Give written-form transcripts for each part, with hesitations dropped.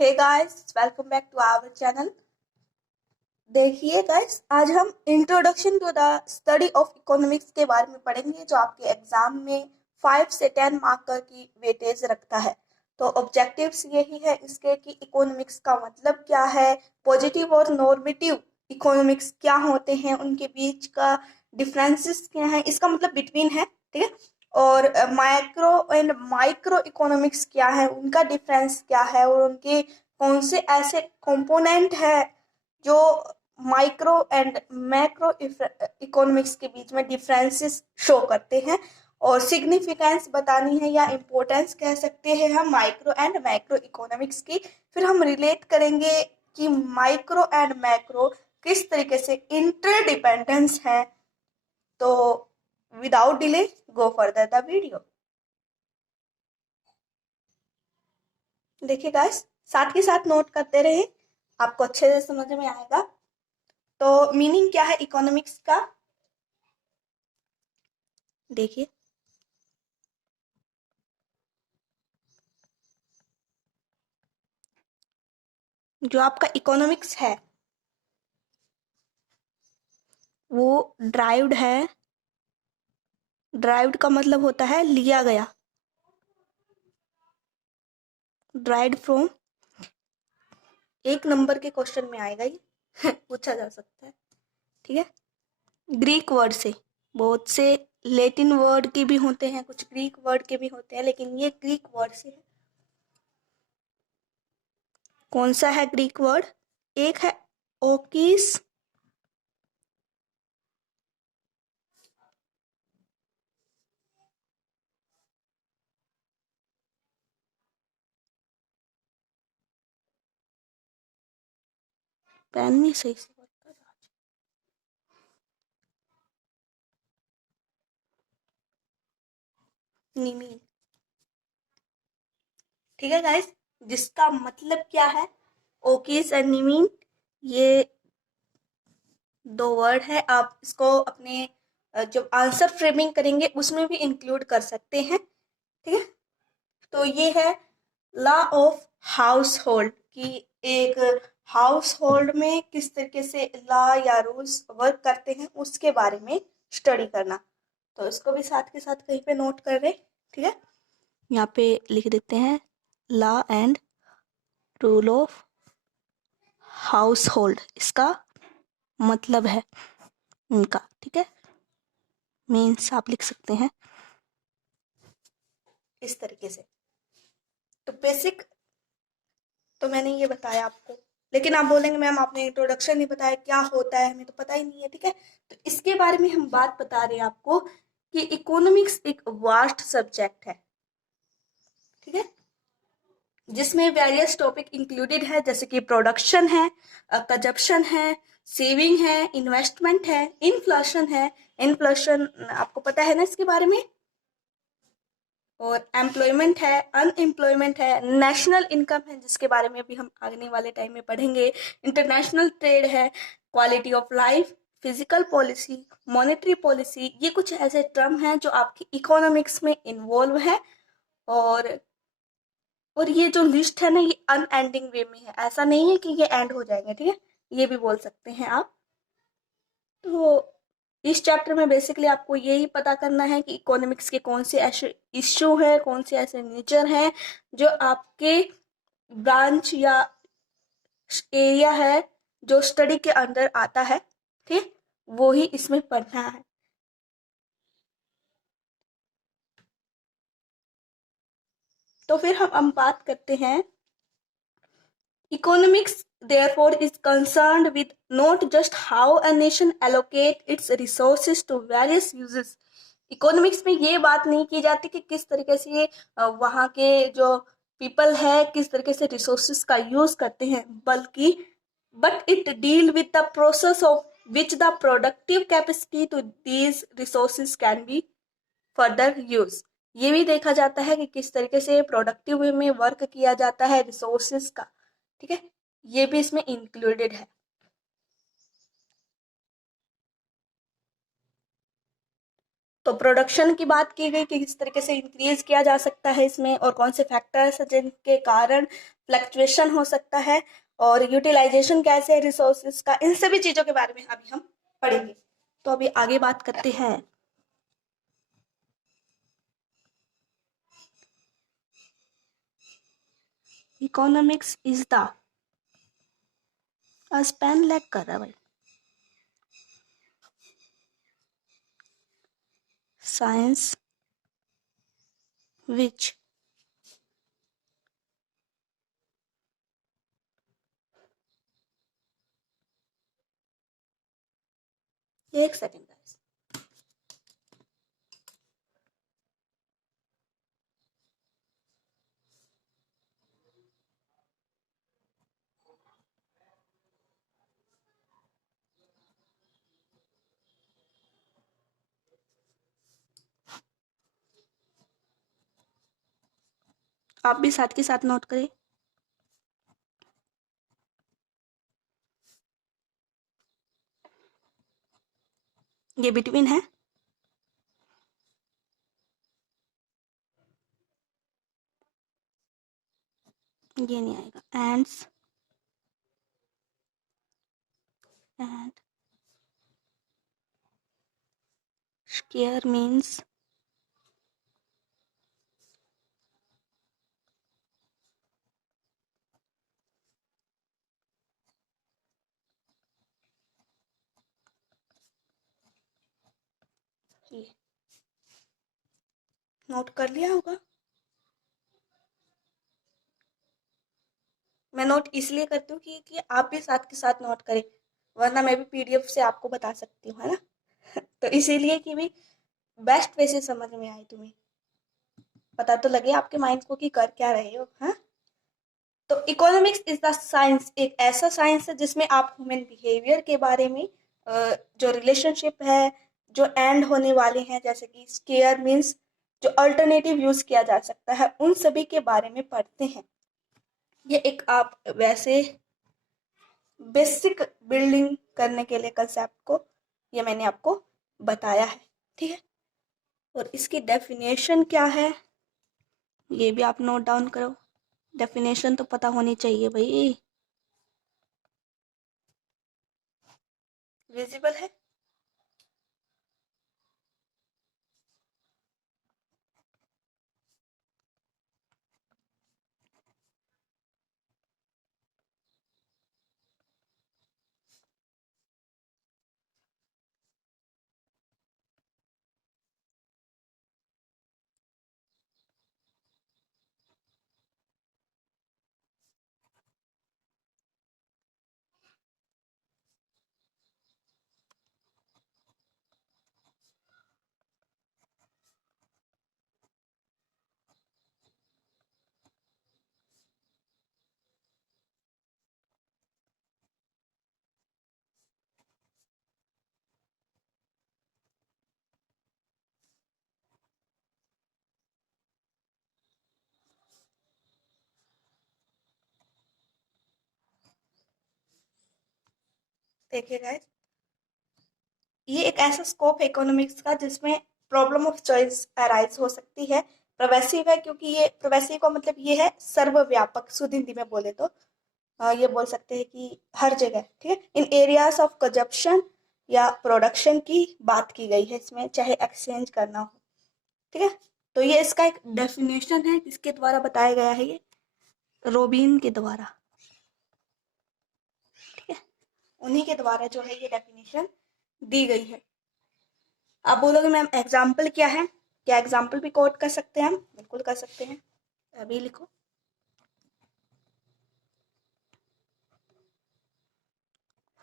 Hey guys, welcome back to our channel. देखिए guys, आज हम introduction to the study of economics के बारे में पढ़ेंगे, जो आपके एग्जाम में 5 से 10 मार्कर की वेटेज रखता है। तो ऑब्जेक्टिव्स यही है इसके कि इकोनॉमिक्स का मतलब क्या है, पॉजिटिव और नॉर्मेटिव इकोनॉमिक्स क्या होते हैं, उनके बीच का डिफरेंसेस क्या है, इसका मतलब बिटवीन है, ठीक है। और माइक्रो एंड माइक्रो इकोनॉमिक्स क्या है, उनका डिफरेंस क्या है, और उनके कौन से ऐसे कंपोनेंट है जो माइक्रो एंड मैक्रो इकोनॉमिक्स के बीच में डिफरेंसेस शो करते हैं। और सिग्निफिकेंस बतानी है या इम्पोर्टेंस कह सकते हैं हम माइक्रो एंड मैक्रो इकोनॉमिक्स की। फिर हम रिलेट करेंगे कि माइक्रो एंड मैक्रो किस तरीके से इंटरडिपेंडेंस है। तो without delay go further the video. देखिए गाइस, साथ के साथ नोट करते रहे, आपको अच्छे से समझ में आएगा। तो मीनिंग क्या है इकोनॉमिक्स का, देखिए। जो आपका इकोनॉमिक्स है वो ड्राइव्ड है। ड्राइव्ड का मतलब होता है लिया गया, ड्राइव्ड फ्रॉम। एक नंबर के क्वेश्चन में आएगा ये पूछा जा सकता है, ठीक है। ग्रीक वर्ड से, बहुत से लैटिन वर्ड के भी होते हैं, कुछ ग्रीक वर्ड के भी होते हैं, लेकिन ये ग्रीक वर्ड से है। कौन सा है ग्रीक वर्ड? एक है ओकिस, पेन नहीं सही से वर्क कर रहा, निमीन, ठीक है गाइस। जिसका मतलब क्या है, ओकिस एंड निमीन, ये दो वर्ड है। आप इसको अपने जब आंसर फ्रेमिंग करेंगे उसमें भी इंक्लूड कर सकते हैं, ठीक है। तो ये है लॉ ऑफ हाउस होल्ड की, एक हाउस होल्ड में किस तरीके से लॉ या रूल्स वर्क करते हैं उसके बारे में स्टडी करना। तो इसको भी साथ के साथ कहीं पे नोट कर रहे, ठीक है। यहाँ पे लिख देते हैं law and rule of house hold, इसका मतलब है उनका, ठीक है। मीन्स आप लिख सकते हैं इस तरीके से। तो बेसिक तो मैंने ये बताया आपको, लेकिन आप बोलेंगे मैम आपने इंट्रोडक्शन नहीं बताया, क्या होता है हमें तो पता ही नहीं है, ठीक है। तो इसके बारे में हम बात बता रहे हैं आपको कि इकोनॉमिक्स एक वास्ट सब्जेक्ट है, ठीक है, जिसमें वेरियस टॉपिक इंक्लूडेड है, जैसे कि प्रोडक्शन है, कंजप्शन है, सेविंग है, इन्वेस्टमेंट है, इन्फ्लेशन है। इन्फ्लेशन आपको पता है ना इसके बारे में। और एम्प्लॉयमेंट है, अनएम्प्लॉयमेंट है, नेशनल इनकम है, जिसके बारे में अभी हम आने वाले टाइम में पढ़ेंगे, इंटरनेशनल ट्रेड है, quality of life, physical policy, monetary policy. ये कुछ ऐसे टर्म हैं जो आपकी इकोनॉमिक्स में इन्वॉल्व है। और ये जो लिस्ट है ना, ये अनएंडिंग वे में है, ऐसा नहीं है कि ये एंड हो जाएंगे, ठीक है। ये भी बोल सकते हैं आप। तो इस चैप्टर में बेसिकली आपको यही पता करना है कि इकोनॉमिक्स के कौन से ऐसे इश्यू है, कौन से ऐसे नेचर हैं जो आपके ब्रांच या एरिया है जो स्टडी के अंदर आता है, ठीक, वो ही इसमें पढ़ना है। तो फिर हम बात करते हैं, economics therefore is concerned with not just how a nation allocate its resources to various uses। Economics में ये बात नहीं की जाती कि किस तरीके से ये वहाँ के जो पीपल है किस तरीके से रिसोर्सेस का यूज करते हैं, बल्कि but it deal with the process of which the productive capacity to these resources can be further use. ये भी देखा जाता है कि किस तरीके से प्रोडक्टिव वे में वर्क किया जाता है रिसोर्सेज का, ठीक है। ये भी इसमें इंक्लूडेड है। तो प्रोडक्शन की बात की गई कि किस तरीके से इंक्रीज किया जा सकता है इसमें, और कौन से फैक्टर्स हैं जिनके कारण फ्लक्चुएशन हो सकता है, और यूटिलाइजेशन कैसे है रिसोर्सेज का, इन सभी चीजों के बारे में अभी हम पढ़ेंगे। तो अभी आगे बात करते हैं। Economics is the pen lag कर रहा है भाई। साइंस विच एक सेकेंड गाइस। आप भी साथ के साथ नोट करें। ये बिटवीन है, ये नहीं आएगा। एंड्स एंड स्केयर मीन्स ये नोट कर लिया होगा। मैं नोट इसलिए करती हूँ कि आप भी साथ के साथ नोट करें, वरना मैं भी पीडीएफ से आपको बता सकती हूँ, है ना। तो इसीलिए कि भी बेस्ट वे से समझ में आए, तुम्हें पता तो लगे आपके माइंड को कि कर क्या रहे हो। हाँ, तो इकोनॉमिक्स इज द साइंस, एक ऐसा साइंस है जिसमें आप ह्यूमन बिहेवियर के बारे में जो रिलेशनशिप है, जो एंड होने वाले हैं, जैसे कि स्केयर मीन्स जो अल्टरनेटिव यूज किया जा सकता है, उन सभी के बारे में पढ़ते हैं। ये एक आप वैसे बेसिक बिल्डिंग करने के लिए कंसेप्ट को ये मैंने आपको बताया है, ठीक है। और इसकी डेफिनेशन क्या है ये भी आप नोट डाउन करो। डेफिनेशन तो पता होनी चाहिए भाई। विजिबल है। देखिए गाइस, ये एक ऐसा स्कोप है इकोनॉमिक्स का जिसमें प्रॉब्लम ऑफ चॉइस अराइज हो सकती है। प्रोग्रेसिव है क्योंकि ये प्रोग्रेसिव का मतलब ये है सर्वव्यापक, शुद्ध हिंदी में बोले तो ये बोल सकते हैं कि हर जगह, ठीक है। इन एरियाज ऑफ कंजप्शन या प्रोडक्शन की बात की गई है इसमें, चाहे एक्सचेंज करना हो, ठीक है। तो ये इसका एक डेफिनेशन है, किसके द्वारा बताया गया है, ये रोबिन के द्वारा, ठीक है। उन्हीं के द्वारा जो है ये डेफिनेशन दी गई है। आप बोलोगे मैम एग्जाम्पल क्या है, क्या एग्जाम्पल भी कोट कर सकते हैं हम? बिल्कुल कर सकते हैं, अभी लिखो।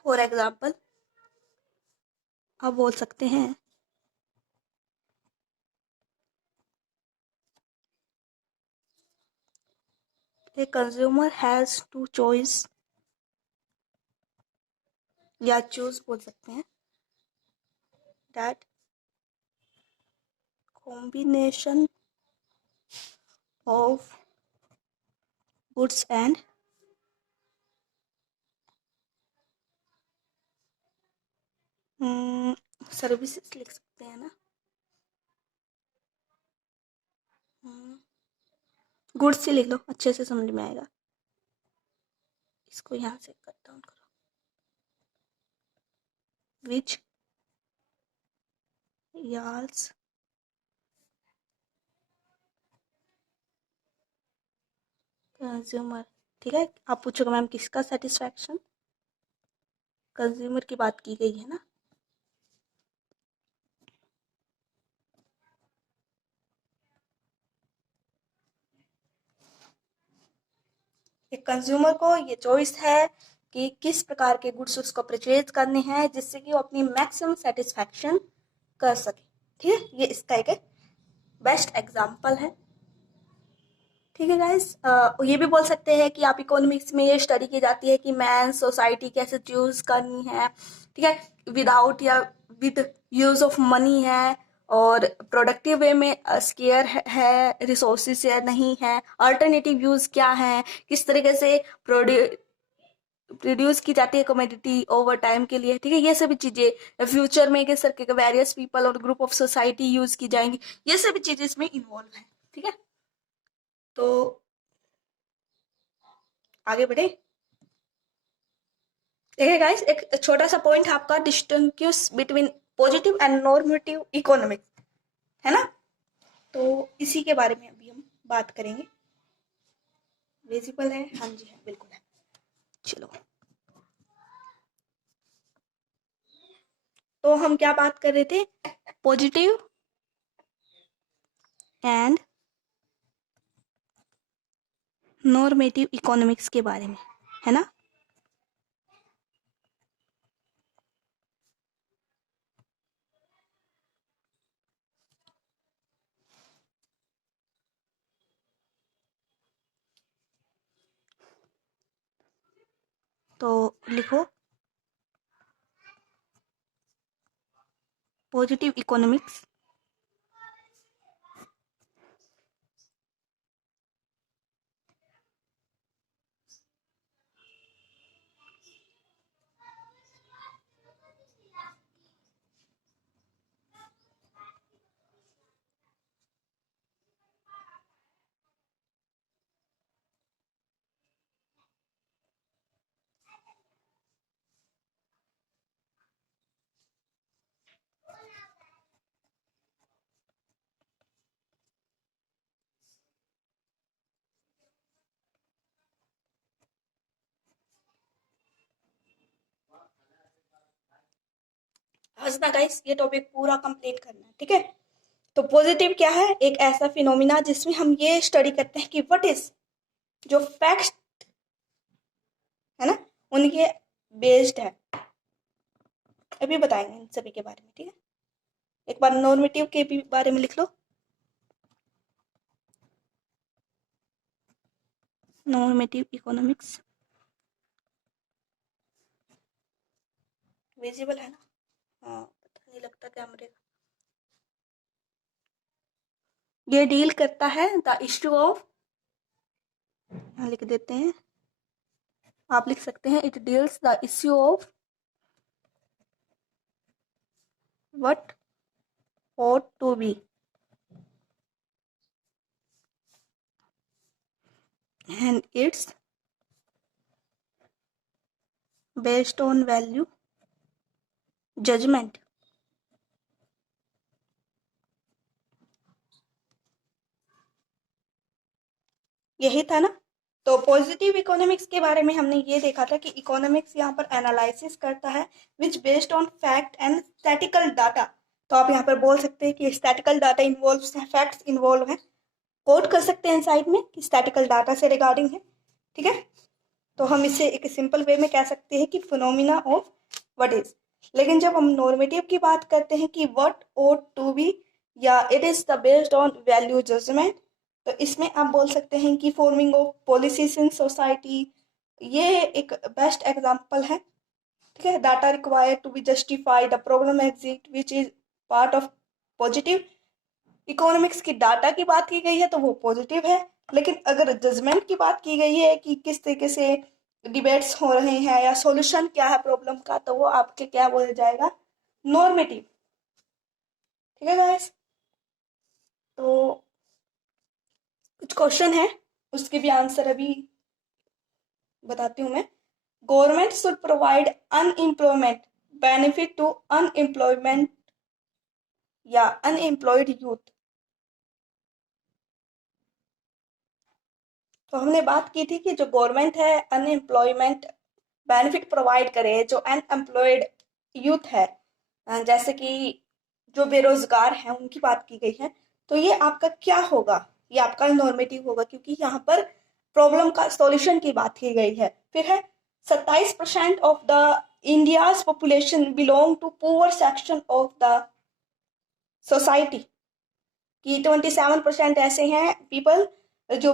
फॉर एग्जाम्पल आप बोल सकते हैं a consumer has to choice, या चूज बोल सकते हैं, that combination of goods and services लिख सकते हैं ना। गुड से लिख लो, अच्छे से समझ में आएगा। इसको यहाँ से कट डाउन करो। विच यार्स कंज्यूमर, ठीक है। आप पूछोगे मैम किसका सेटिस्फैक्शन, कंज्यूमर की बात की गई है ना। एक कंज्यूमर को ये चॉइस है कि किस प्रकार के गुड्स उसको परचेज करने हैं जिससे कि वो अपनी मैक्सिमम सेटिस्फैक्शन कर सके, ठीक है। ये इसका एक बेस्ट एग्जाम्पल है, ठीक है गाइस। ये भी बोल सकते हैं कि आप इकोनॉमिक्स में ये स्टडी की जाती है कि मैन सोसाइटी कैसे चूज करनी है, ठीक है, विदाउट या विद यूज ऑफ मनी है, और प्रोडक्टिव वे में स्केयर है रिसोर्सेज या नहीं है, अल्टरनेटिव यूज क्या है, किस तरीके से प्रोड्यूस की जाती है कमोडिटी ओवर टाइम के लिए, ठीक है। ये सभी चीजें फ्यूचर में किस तरह के वेरियस पीपल और ग्रुप ऑफ सोसाइटी यूज की जाएंगी, ये सभी चीजें इसमें इन्वॉल्व है, ठीक है। तो आगे बढ़े। देखिए गाइस, एक छोटा सा पॉइंट है आपका, distinguish between positive and normative economics, है ना। तो इसी के बारे में अभी हम बात करेंगे। विजिबल है, हाँ जी है, बिल्कुल है। चलो, तो हम क्या बात कर रहे थे, पॉजिटिव एंड नॉर्मेटिव इकोनॉमिक्स के बारे में, है ना। तो लिखो पॉजिटिव इकोनॉमिक्स हंसना गाइस, ये टॉपिक पूरा कंप्लीट करना है, ठीक है। तो पॉजिटिव क्या है, एक ऐसा फिनोमिना जिसमें हम ये स्टडी करते हैं कि व्हाट इज, जो फैक्ट्स है ना उनके बेस्ड है, अभी बताएंगे इन सभी के बारे में, ठीक है। एक बार नॉर्मेटिव के भी बारे में लिख लो, नॉर्मेटिव इकोनॉमिक्स, विजिबल है ना, हाँ पता नहीं लगता कैमरे का। ये डील करता है द इश्यू ऑफ, यहाँ लिख देते हैं, आप लिख सकते हैं it deals the issue of what ought to be and it's based on value judgment। यही था ना। तो पॉजिटिव इकोनॉमिक्स के बारे में हमने ये देखा था कि इकोनॉमिक्स यहाँ पर एनालिसिस करता है which based on fact and statical data. तो आप यहाँ पर बोल सकते हैं कि स्टैटिकल डाटा इन्वॉल्व है, फैक्ट्स इन्वॉल्व है, कोट कर सकते हैं साइड में कि स्टैटिकल डाटा से रिगार्डिंग है, ठीक है। तो हम इसे एक सिंपल वे में कह सकते हैं कि फिनोमिना ऑफ व्हाट इज। लेकिन जब हम नॉर्मेटिव की बात करते हैं कि व्हाट ought टू बी या it is the based on value judgement, तो इसमें आप बोल सकते हैं कि forming of policies in society, ये एक बेस्ट एग्जांपल है, ठीक है। Data required to be justify the problem exit which is part of positive economics की। डाटा की बात की गई है तो वो पॉजिटिव है, लेकिन अगर जजमेंट की बात की गई है कि किस तरीके से डिबेट्स हो रहे हैं या सॉल्यूशन क्या है प्रॉब्लम का, तो वो आपके क्या बोला जाएगा, नॉर्मेटिव, ठीक है गाइस। तो कुछ क्वेश्चन है, उसके भी आंसर अभी बताती हूँ मैं। Government should provide unemployment benefit to unemployment या अनएम्प्लॉयड यूथ। तो हमने बात की थी कि जो गवर्नमेंट है अनएम्प्लॉयमेंट बेनिफिट प्रोवाइड करे जो अनएम्प्लॉयड यूथ है, जैसे कि जो बेरोजगार हैं उनकी बात की गई है। तो ये आपका क्या होगा, ये आपका नॉर्मेटिव होगा, क्योंकि यहाँ पर प्रॉब्लम का सॉल्यूशन की बात की गई है। फिर है 27% of the India's population belong to poor section of the society, कि 27% ऐसे हैं पीपल जो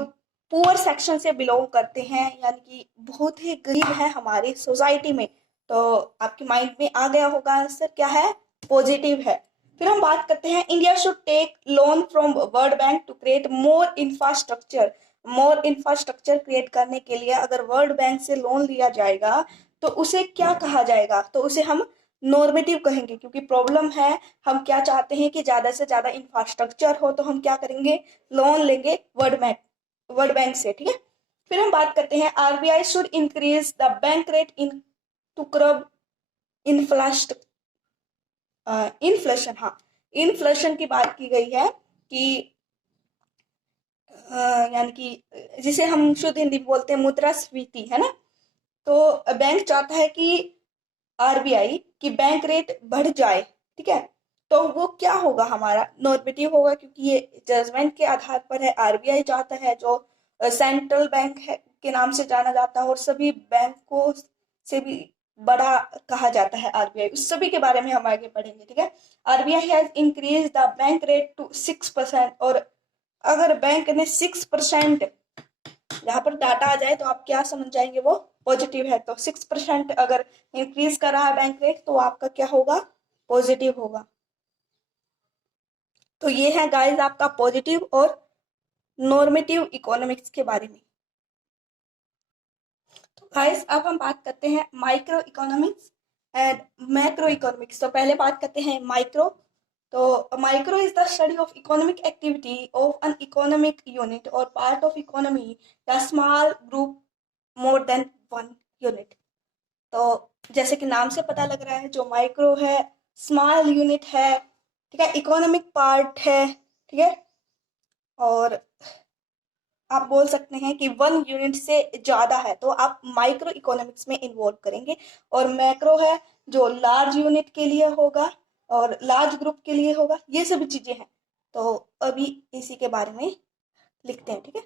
पुअर सेक्शन से बिलोंग करते हैं, यानी कि बहुत ही गरीब है हमारी सोसाइटी में। तो आपके माइंड में आ गया होगा आंसर क्या है, पॉजिटिव है। फिर हम बात करते हैं India should take loan from World Bank to create more infrastructure. More infrastructure create करने के लिए अगर वर्ल्ड बैंक से लोन लिया जाएगा तो उसे क्या कहा जाएगा, तो उसे हम नॉर्मेटिव कहेंगे, क्योंकि प्रॉब्लम है हम क्या चाहते हैं कि ज्यादा से ज्यादा इंफ्रास्ट्रक्चर हो, तो हम क्या करेंगे, लोन लेंगे वर्ल्ड बैंक से, ठीक है। फिर हम बात करते हैं RBI should increase the bank rate in to curb inflation. हाँ, इन्फ्लेशन की बात की गई है कि यानी कि जिसे हम शुद्ध हिंदी में बोलते हैं मुद्रास्फीति, है ना। तो बैंक चाहता है कि आरबीआई की बैंक रेट बढ़ जाए, ठीक है। तो वो क्या होगा, हमारा नॉर्मेटिव होगा, क्योंकि ये जजमेंट के आधार पर है। आरबीआई चाहता है, जो सेंट्रल बैंक है के नाम से जाना जाता है और सभी बैंकों से भी बड़ा कहा जाता है आरबीआई, उस सभी के बारे में हम आगे पढ़ेंगे, ठीक है। RBI has increase the bank rate to 6%, और अगर बैंक ने 6% यहाँ पर डाटा आ जाए तो आप क्या समझ जाएंगे, वो पॉजिटिव है। तो 6% अगर इंक्रीज कर रहा है बैंक रेट तो आपका क्या होगा, पॉजिटिव होगा। तो ये है गाइस आपका पॉजिटिव और नॉर्मेटिव इकोनॉमिक्स के बारे में। तो गाइस अब हम बात करते हैं micro economics and macro economics. तो पहले बात करते हैं माइक्रो। तो micro is the study of economic activity of an economic unit और पार्ट ऑफ इकोनॉमी या small group more than one unit. तो जैसे कि नाम से पता लग रहा है, जो माइक्रो है स्मॉल यूनिट है, ठीक है, इकोनॉमिक पार्ट है, ठीक है, और आप बोल सकते हैं कि 1 यूनिट से ज्यादा है तो आप माइक्रो इकोनॉमिक्स में इन्वॉल्व करेंगे। और मैक्रो है जो लार्ज यूनिट के लिए होगा और लार्ज ग्रुप के लिए होगा, ये सभी चीजें हैं। तो अभी इसी के बारे में लिखते हैं, ठीक है।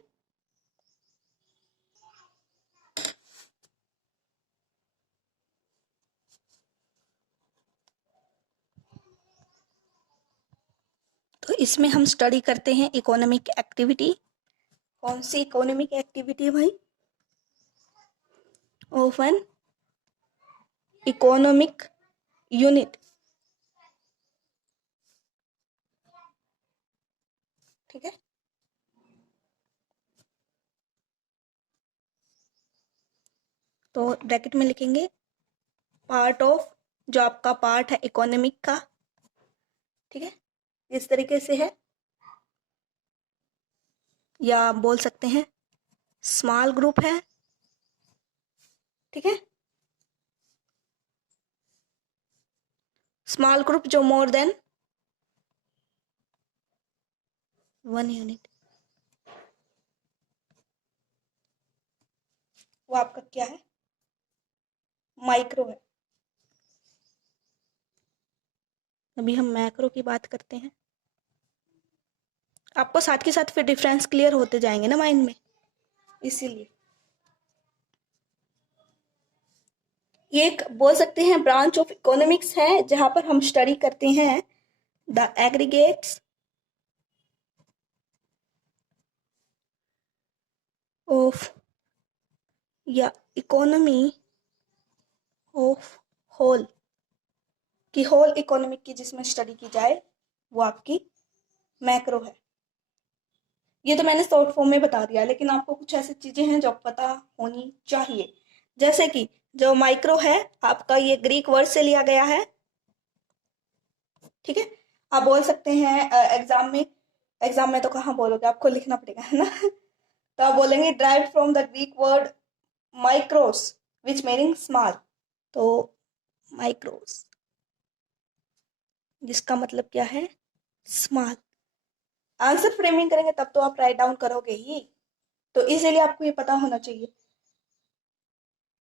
तो इसमें हम स्टडी करते हैं इकोनॉमिक एक्टिविटी। कौन सी इकोनॉमिक एक्टिविटी भाई, ऑफ एन इकोनॉमिक यूनिट, ठीक है। तो ब्रैकेट में लिखेंगे पार्ट ऑफ, जो आपका पार्ट है इकोनॉमिक का, ठीक है, इस तरीके से है, या आप बोल सकते हैं स्मॉल ग्रुप है, ठीक है। स्मॉल ग्रुप जो मोर देन 1 यूनिट, वो आपका क्या है, माइक्रो है। अभी हम मैक्रो की बात करते हैं। आपको साथ के साथ फिर डिफरेंस क्लियर होते जाएंगे ना माइंड में, इसीलिए ये एक बोल सकते हैं ब्रांच ऑफ इकोनॉमिक्स है जहां पर हम स्टडी करते हैं द एग्रीगेट्स ऑफ या इकोनॉमी ऑफ होल, की होल इकोनॉमिक की जिसमें स्टडी की जाए वो आपकी मैक्रो है। ये तो मैंने शॉर्ट फॉर्म में बता दिया, लेकिन आपको कुछ ऐसी चीजें हैं जो पता होनी चाहिए, जैसे कि जो माइक्रो है आपका ये ग्रीक वर्ड से लिया गया है, ठीक है। आप बोल सकते हैं एग्जाम में तो कहाँ बोलोगे, आपको लिखना पड़ेगा, है ना। तो आप बोलेंगे drive from the Greek word micros which meaning small. तो माइक्रोस जिसका मतलब क्या है, स्मॉल। आंसर फ्रेमिंग करेंगे तब तो आप राइट डाउन करोगे ही, तो इसीलिए आपको ये पता होना चाहिए।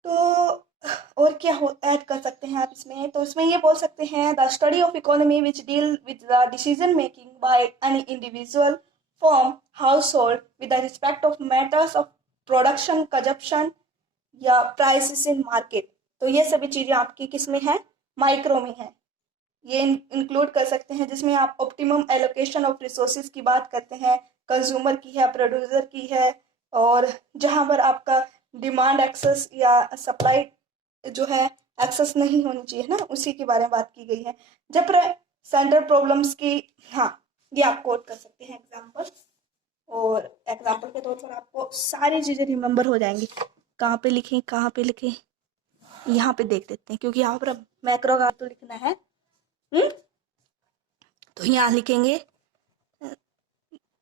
तो और क्या हो ऐड कर सकते हैं आप इसमें, तो इसमें ये बोल सकते हैं the study of economy which deal with the decision making by any individual farm house hold with the respect of matters of production consumption या प्राइसेस इन मार्केट। तो ये सभी चीजें आपकी किस में है, माइक्रो में है। ये इंक्लूड कर सकते हैं जिसमें आप ऑप्टिमम एलोकेशन ऑफ रिसोर्सेज की बात करते हैं, कंज्यूमर की है, प्रोड्यूसर की है, और जहां पर आपका डिमांड एक्सेस या सप्लाई जो है एक्सेस नहीं होनी चाहिए ना, उसी के बारे में बात की गई है। जब सेंट्रल प्रॉब्लम्स की, हाँ ये आप कोट कर सकते हैं एग्जाम्पल, और एग्जाम्पल के तौर पर आपको सारी चीजें रिमेम्बर हो जाएंगी। कहाँ पे लिखें कहाँ पे लिखें, यहाँ पे देख लेते हैं क्योंकि यहाँ पर मैक्रो का तो लिखना है। तो यहाँ लिखेंगे,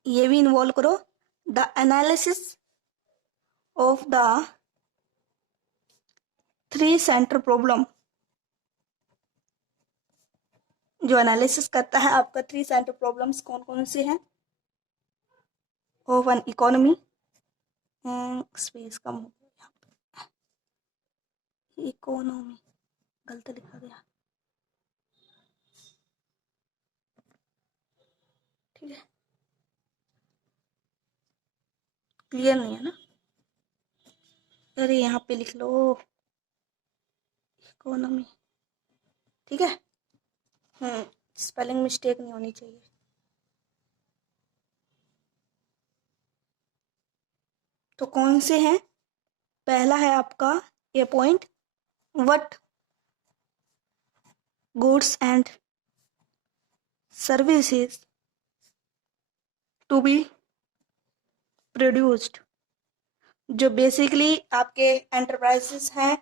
ये भी इन्वॉल्व करो, the analysis of the three centre problem. जो एनालिसिस करता है आपका थ्री सेंटर प्रॉब्लम्स कौन कौन से हैं, ऑफ एन इकोनॉमी, स्पेस कम हो गया यहाँ पे, इकोनॉमी गलत लिखा गया, ठीक है, क्लियर नहीं है ना, अरे यहाँ पे लिख लो इकोनॉमी, ठीक है। स्पेलिंग मिस्टेक नहीं होनी चाहिए। तो कौन से हैं, पहला है आपका ये point, what goods and services to be produced. जो बेसिकली आपके एंटरप्राइजेस हैं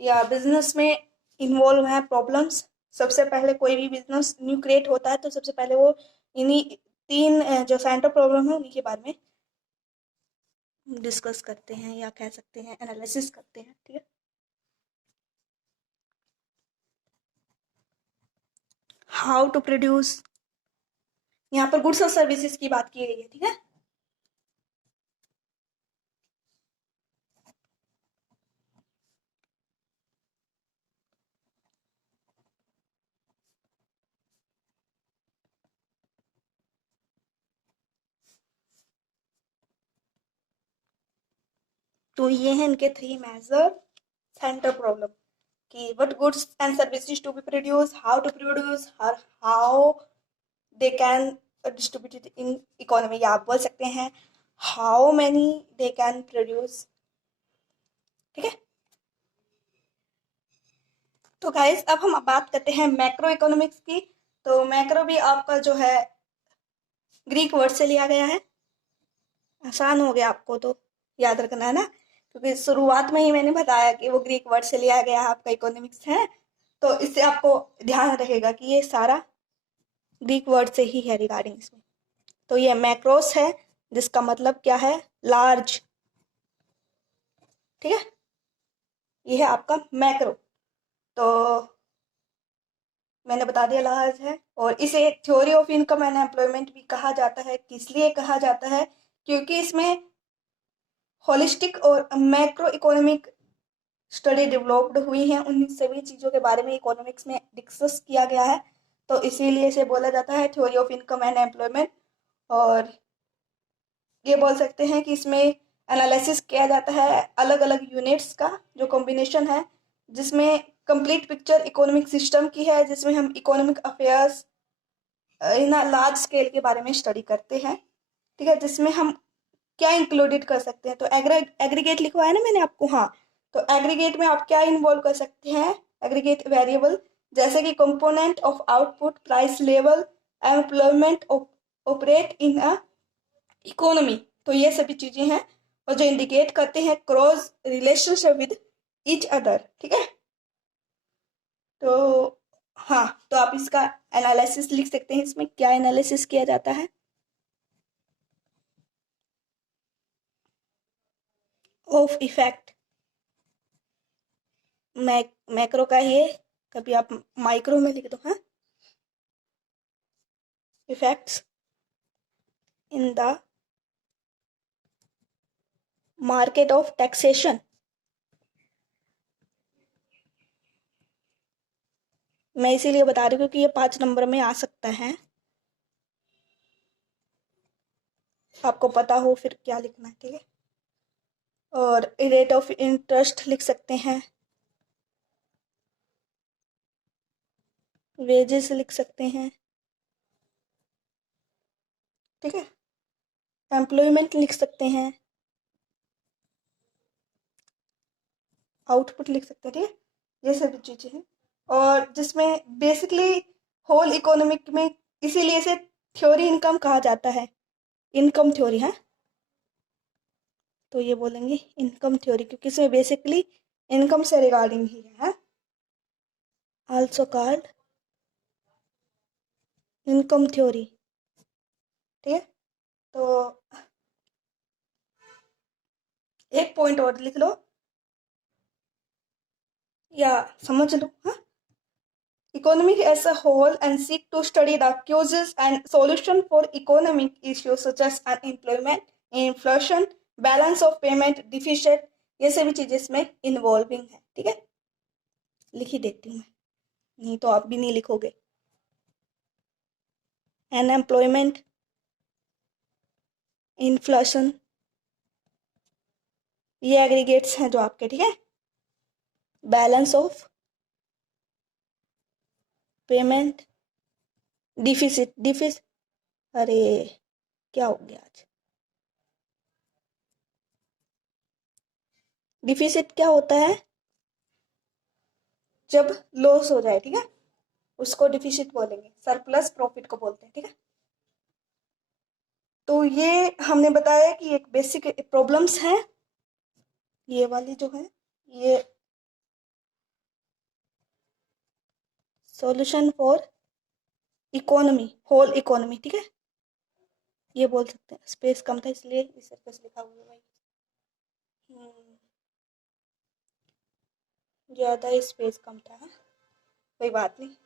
या बिजनेस में इन्वॉल्व हैं प्रॉब्लम्स। सबसे पहले कोई भी बिजनेस न्यू क्रिएट होता है तो सबसे पहले वो इन्हीं तीन जो सेंटर प्रॉब्लम है उन्हीं के बारे में डिस्कस करते हैं या कह सकते हैं एनालिसिस करते हैं, ठीक है। हाउ टू प्रोड्यूस, यहाँ पर गुड्स और सर्विसेज की बात की गई है, ठीक है। तो ये हैं इनके थ्री मेजर सेंटर प्रॉब्लम कि what goods and services to be produce, how to produce, और how they can distributed in economy, या आप बोल सकते हैं how many they can produce, ठीक है। तो गाइस अब हम बात करते हैं मैक्रो इकोनॉमिक्स की। तो मैक्रो भी आपका जो है ग्रीक वर्ड से लिया गया है, आसान हो गया आपको तो याद रखना है ना, क्योंकि शुरुआत में ही मैंने बताया कि वो ग्रीक वर्ड से लिया गया आपका इकोनॉमिक्स है। तो इससे आपको ध्यान रहेगा कि ये सारा ग्रीक वर्ड से ही है रिगार्डिंग इसमें। तो ये मैक्रोस है जिसका मतलब क्या है, लार्ज, ठीक है। ये है आपका मैक्रो। तो मैंने बता दिया लार्ज है, और इसे theory of income and employment भी कहा जाता है। किस लिए कहा जाता है, क्योंकि इसमें होलिस्टिक और मैक्रो इकोनॉमिक स्टडी डेवलप्ड हुई हैं, उन सभी चीज़ों के बारे में इकोनॉमिक्स में डिस्कस किया गया है। तो इसीलिए इसे बोला जाता है theory of income and employment. और ये बोल सकते हैं कि इसमें एनालिसिस किया जाता है अलग अलग यूनिट्स का जो कॉम्बिनेशन है, जिसमें कंप्लीट पिक्चर इकोनॉमिक सिस्टम की है, जिसमें हम economic affairs in large scale के बारे में स्टडी करते हैं, ठीक है। जिसमें हम क्या इंक्लूडेड कर सकते हैं, तो एग्रीगेट लिखवाया ना मैंने आपको, हाँ। तो एग्रीगेट में आप क्या इन्वॉल्व कर सकते हैं, एग्रीगेट वेरिएबल जैसे कि component of output, price level, employment operate in a economy. तो ये सभी चीजें हैं और जो इंडिकेट करते हैं cross relationship with each other, ठीक है। तो हाँ, तो आप इसका एनालिसिस लिख सकते हैं, इसमें क्या एनालिसिस किया जाता है। ऑफ इफेक्ट, मैक्रो का ये, कभी आप माइक्रो में लिख दो, हाँ, effects in the market of taxation. मैं इसीलिए बता रही हूँ क्योंकि ये 5 नंबर में आ सकता है, आपको पता हो फिर क्या लिखना है, ठीक है। और रेट ऑफ इंटरेस्ट लिख सकते हैं, वेजेस लिख सकते हैं, ठीक है, एम्प्लॉयमेंट लिख सकते हैं, आउटपुट लिख सकते हैं, ठीक है, ये सभी चीज़ें हैं। और जिसमें बेसिकली होल इकोनॉमिक में, इसीलिए इसे थ्योरी इनकम कहा जाता है, इनकम थ्योरी है। तो ये बोलेंगे इनकम थ्योरी क्योंकि इसमें बेसिकली इनकम से रिगार्डिंग ही है, आल्सो कॉल्ड इनकम थ्योरी, ठीक है। तो एक पॉइंट और लिख लो या समझ लो, हाँ, economic as a whole and seek to study the causes and solution for economic issues such as unemployment, inflation, balance of payment deficit, ये सभी चीजें इसमें इन्वॉल्विंग है, ठीक है। लिख ही देती हूँ मैं, नहीं तो आप भी नहीं लिखोगे। अनएम्प्लॉयमेंट, इन्फ्लेशन, ये एग्रीगेट्स हैं जो आपके, ठीक है। बैलेंस ऑफ पेमेंट डिफिसिट, अरे क्या हो गया आज, डिफिसिट क्या होता है, जब लॉस हो जाए, ठीक है, उसको डिफिसिट बोलेंगे, सरप्लस प्रॉफिट को बोलते हैं, ठीक है। तो ये हमने बताया कि एक बेसिक प्रॉब्लम्स हैं, ये वाली जो है, ये solution for economy, whole economy, ठीक है, ये बोल सकते हैं। स्पेस कम था इसलिए इस तरह से लिखा हुआ है भाई, ज़्यादा स्पेस कम था, कोई बात नहीं।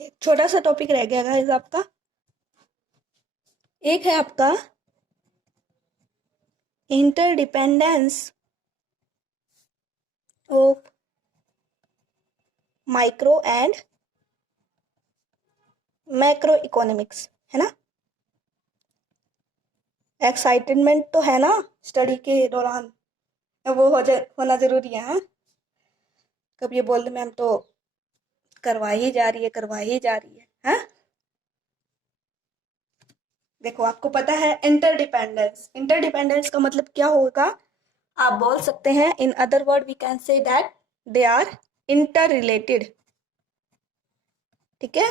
एक छोटा सा टॉपिक रह गया गाइस आपका, एक है आपका interdependence of micro and macro economics, है ना। एक्साइटमेंट तो है ना स्टडी के दौरान, वो होना जरूरी है, हाँ? कब ये बोल रहे मैम तो करवाई ही जा रही है, करवाई ही जा रही है, हाँ। देखो आपको पता है इंटरडिपेंडेंस, इंटरडिपेंडेंस का मतलब क्या होगा, आप बोल सकते हैं in other word we can say that they are interrelated, ठीक है।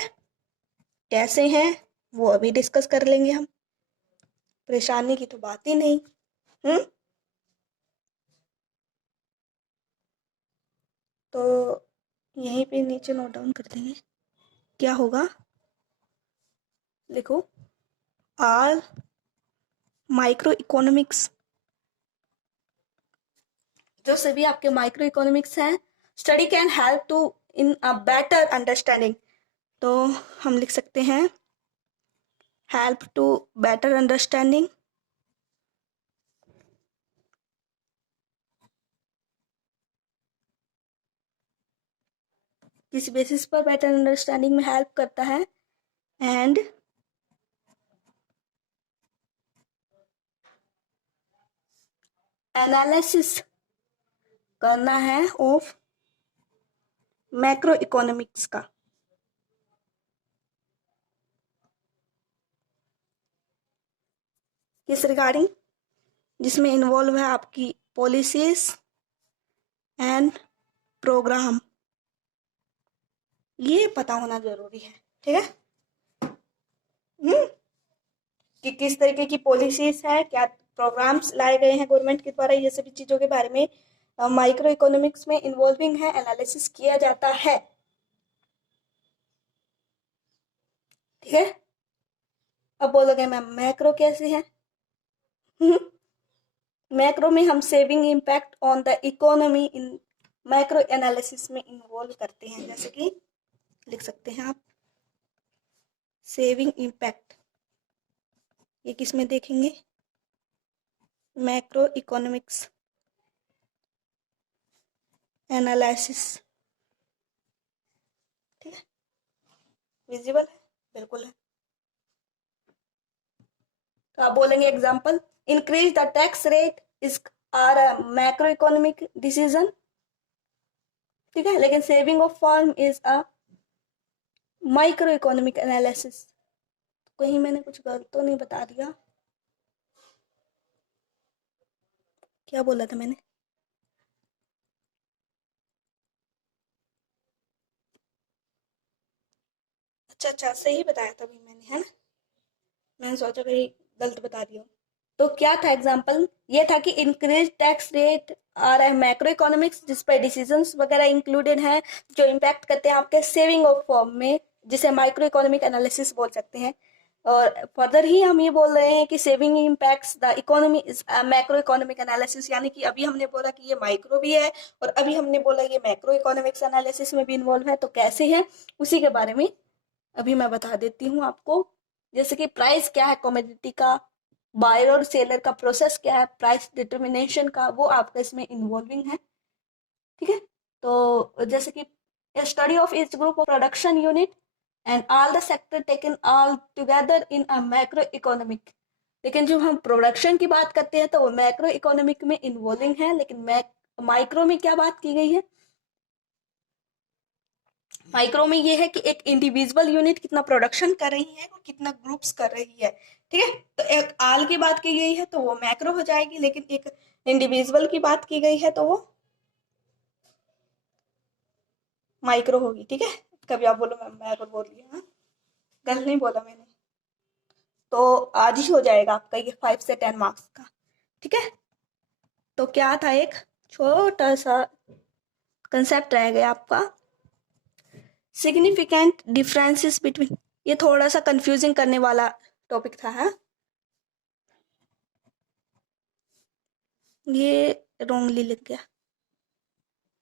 कैसे हैं वो अभी डिस्कस कर लेंगे हम, परेशानी की तो बात ही नहीं। तो यहीं पे नीचे नोट डाउन कर देंगे, क्या होगा, लिखो आल माइक्रो इकोनॉमिक्स, जो सभी आपके माइक्रो इकोनॉमिक्स हैं, study can help to in a better understanding, तो हम लिख सकते हैं हेल्प टू बेटर अंडरस्टैंडिंग, किस बेसिस पर बेटर अंडरस्टैंडिंग में हेल्प करता है, एंड एनालिसिस करना है ऑफ मैक्रो इकोनॉमिक्स का, किस रिगार्डिंग, जिसमें इन्वॉल्व है आपकी पॉलिसीज एंड प्रोग्राम, ये पता होना जरूरी है, ठीक है। कि किस तरीके की पॉलिसीज है, क्या प्रोग्राम्स लाए गए हैं गवर्नमेंट के द्वारा, ये सभी चीज़ों के बारे में माइक्रो इकोनॉमिक्स में इन्वॉल्विंग है, एनालिसिस किया जाता है। ठीक है। अब बोलोगे मैम मैक्रो कैसे है? मैक्रो में हम saving impact on the economy in macro analysis में इन्वॉल्व करते हैं। जैसे कि लिख सकते हैं आप सेविंग इम्पैक्ट, ये किस में देखेंगे? Macro economics analysis. ठीक है, विजिबल है? बिल्कुल है। तो आप बोलेंगे example, increase the tax rate is are a macro economic decision. ठीक है, लेकिन saving of firm is a micro economic analysis. कहीं मैंने कुछ गलत तो नहीं बता दिया? क्या बोला था मैंने? अच्छा अच्छा, सही बताया था अभी मैंने, है ना? मैंने सोचा कहीं गलत बता दिया। तो क्या था एग्जाम्पल? ये था कि इंक्रीज टैक्स रेट और मैक्रो इकोनॉमिक्स जिस पर डिसीजंस वगैरह इंक्लूडेड हैं, जो इम्पैक्ट करते हैं आपके सेविंग ऑफ फॉर्म में, जिसे माइक्रो इकोनॉमिक एनालिसिस बोल सकते हैं। और फर्दर ही हम ये बोल रहे हैं कि saving impacts the economy is macro economic analysis, यानी कि अभी हमने बोला कि ये माइक्रो भी है और अभी हमने बोला ये मैक्रो इकोनॉमिक्स एनालिसिस में भी इन्वॉल्व है। तो कैसे है उसी के बारे में अभी मैं बता देती हूँ आपको। जैसे कि प्राइस क्या है कमोडिटी का, बायर और सेलर का प्रोसेस क्या है प्राइस डिटर्मिनेशन का, वो आपका इसमें इन्वॉल्विंग है। ठीक है, तो जैसे कि study of each group of production unit and all the sector taken all together in a macro economic. लेकिन जब हम प्रोडक्शन की बात करते हैं तो वो मैक्रो इकोनॉमिक में इन्वॉल्विंग है, लेकिन माइक्रो में क्या बात की गई है? माइक्रो में ये है कि एक इंडिविजुअल यूनिट कितना प्रोडक्शन कर रही है और कितना ग्रुप्स कर रही है। ठीक है, तो एक आल की बात की गई है तो वो मैक्रो हो जाएगी, लेकिन एक इंडिविजुअल की बात की गई है तो वो माइक्रो होगी। ठीक है, कभी आप बोलो मैं मैक्रो बोल रही हूँ, गलत नहीं बोला मैंने। तो आज ही हो जाएगा आपका ये 5 से 10 मार्क्स का। ठीक है, तो क्या था, एक छोटा सा कंसेप्ट रह गया आपका, सिग्निफिकेंट डिफरेंसेस बिटवीन। ये थोड़ा सा कंफ्यूजिंग करने वाला टॉपिक था, है? ये रॉन्गली लिख गया।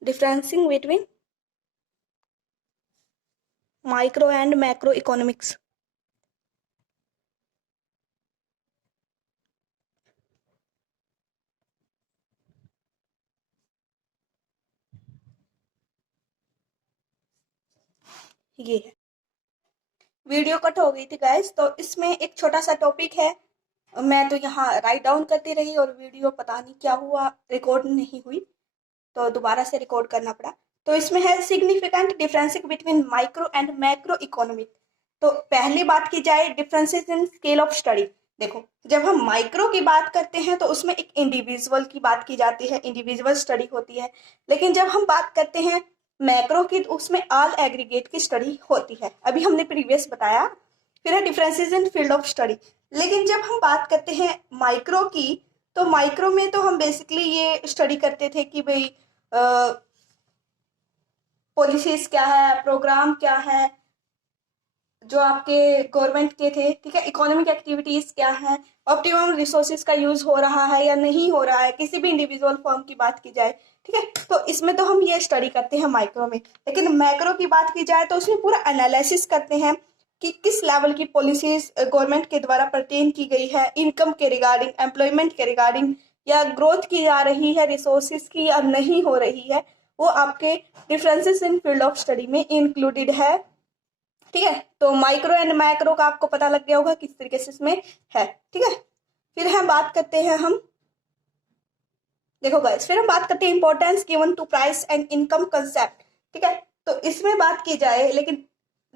Differencing between micro and macro economics. ये है, वीडियो कट हो गई थी गाइस, तो इसमें एक छोटा सा टॉपिक है, मैं तो यहाँ राइट डाउन करती रही और वीडियो पता नहीं क्या हुआ रिकॉर्ड नहीं हुई, तो दोबारा से रिकॉर्ड करना पड़ा। तो इसमें है significant differences between micro and macro economic. तो पहली बात की जाए differences in scale of study. देखो, जब हम माइक्रो की बात करते हैं तो उसमें एक इंडिविजुअल की बात की जाती है, इंडिविजुअल स्टडी होती है। लेकिन जब हम बात करते हैं मैक्रो की तो उसमें ऑल एग्रीगेट की स्टडी होती है, अभी हमने प्रीवियस बताया। फिर है differences in field of study. लेकिन जब हम बात करते हैं माइक्रो की, तो माइक्रो में तो हम बेसिकली ये स्टडी करते थे कि भाई पॉलिसीज क्या है, प्रोग्राम क्या है जो आपके गवर्नमेंट के थे। ठीक है, इकोनॉमिक एक्टिविटीज क्या है, ऑप्टिमम रिसोर्सेज का यूज हो रहा है या नहीं हो रहा है, किसी भी इंडिविजुअल फर्म की बात की जाए। ठीक है, तो इसमें तो हम ये स्टडी करते हैं माइक्रो में। लेकिन मैक्रो की बात की जाए तो उसमें पूरा एनालिसिस करते हैं कि किस लेवल की पॉलिसीज गवर्नमेंट के द्वारा पर्टेन की गई है, इनकम के रिगार्डिंग, एम्प्लॉयमेंट के रिगार्डिंग, या ग्रोथ की जा रही है रिसोर्सेज की या नहीं हो रही है, वो आपके differences in field of study में इंक्लूडेड है। ठीक है, तो माइक्रो एंड मैक्रो का आपको पता लग गया होगा किस तरीके से इसमें है। ठीक है, फिर हम बात करते हैं देखो गाइस, फिर हम बात करते हैं importance given to price and income concept. ठीक है, तो इसमें बात की जाए, लेकिन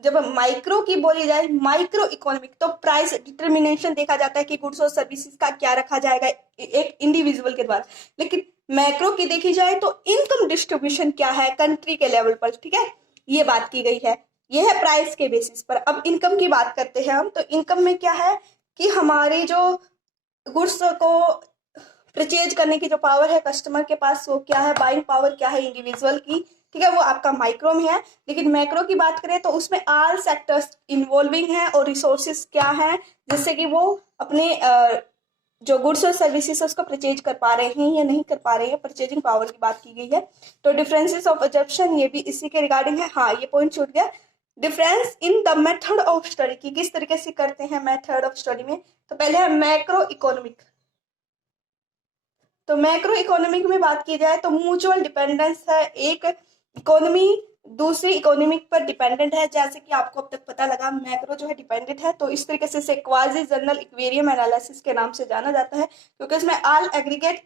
जब माइक्रो की बोली जाए, माइक्रो इकोनॉमिक, तो प्राइस डिटर्मिनेशन देखा जाता है कि गुड्स और सर्विसेज का क्या रखा जाएगा एक इंडिविजुअल के द्वारा। लेकिन मैक्रो की देखी जाए तो इनकम डिस्ट्रीब्यूशन क्या है कंट्री के लेवल पर। ठीक है, ये बात की गई है, ये है प्राइस के बेसिस पर। अब इनकम की बात करते हैं हम, तो इनकम में क्या है कि हमारी जो गुड्स को परचेज करने की जो पावर है कस्टमर के पास, वो क्या है, बाइंग पावर क्या है इंडिविजुअल की, ठीक है, वो आपका माइक्रो में है। लेकिन मैक्रो की बात करें तो उसमें ऑल सेक्टर्स इन्वॉल्विंग है और रिसोर्सेज क्या है, जिससे कि वो अपने जो गुड्स और सर्विसेज है उसको परचेज कर पा रहे हैं या नहीं कर पा रहे हैं, परचेजिंग पावर की बात की गई है। तो डिफरेंसेस ऑफ एजम्पशन ये भी इसी के रिगार्डिंग है। हाँ, ये पॉइंट छूट गया, difference in the method of study की किस तरीके से करते हैं मेथड ऑफ स्टडी में। तो पहले है मैक्रो इकोनॉमिक। तो मैक्रो इकोनॉमिक में बात की जाए तो म्यूचुअल डिपेंडेंस है, एक इकोनॉमी दूसरी इकोनॉमिक पर डिपेंडेंट है। जैसे कि आपको अब तक पता लगा मैक्रो जो है डिपेंडेंट है, तो इस तरीके से इसे क्वाजी जनरल इक्वेरियम एनालिसिस के नाम से जाना जाता है, क्योंकि इसमें ऑल एग्रीगेट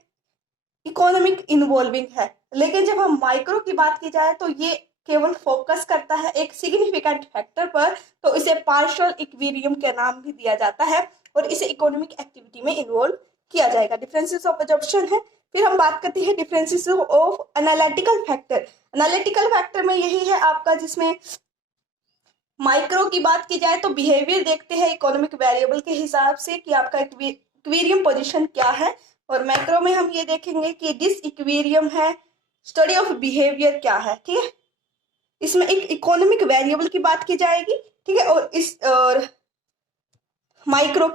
इकोनॉमिक इन्वॉल्विंग है। लेकिन जब हम माइक्रो की बात की जाए तो ये केवल फोकस करता है एक सिग्निफिकेंट फैक्टर पर, तो इसे पार्शियल इक्विलिब्रियम के नाम भी दिया जाता है और इसे इकोनॉमिक एक्टिविटी में इन्वॉल्व किया जाएगा। डिफरेंसेस ऑफ एजम्पशन है। फिर हम बात करते हैं differences of analytical factor. Analytical factor में यही है आपका, जिसमें माइक्रो की बात की जाए तो बिहेवियर देखते हैं इकोनॉमिक वेरिएबल के हिसाब से कि आपका इक्विलिब्रियम पोजीशन क्या है, और मैक्रो में हम ये देखेंगे कि डिस इक्विलिब्रियम है, स्टडी ऑफ बिहेवियर क्या है। ठीक है, इसमें एक इकोनॉमिक वेरिएबल की बात की जाएगी। ठीक है, और मैक्रो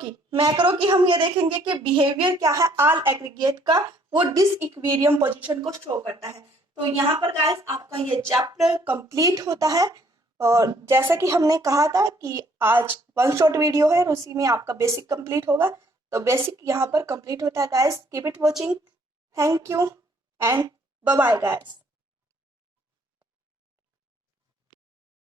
की हम ये देखेंगे कि बिहेवियर क्या है ऑल एग्रीगेट का, वो डिस इक्विलिब्रियम पोजीशन को शो करता है। तो यहाँ पर गाइस आपका ये चैप्टर कंप्लीट होता है। और जैसा कि हमने कहा था कि आज वन शॉट वीडियो है और उसी में आपका बेसिक कंप्लीट होगा, तो बेसिक यहाँ पर कंप्लीट होता है guys. Keep it watching, thank you and bye bye guys.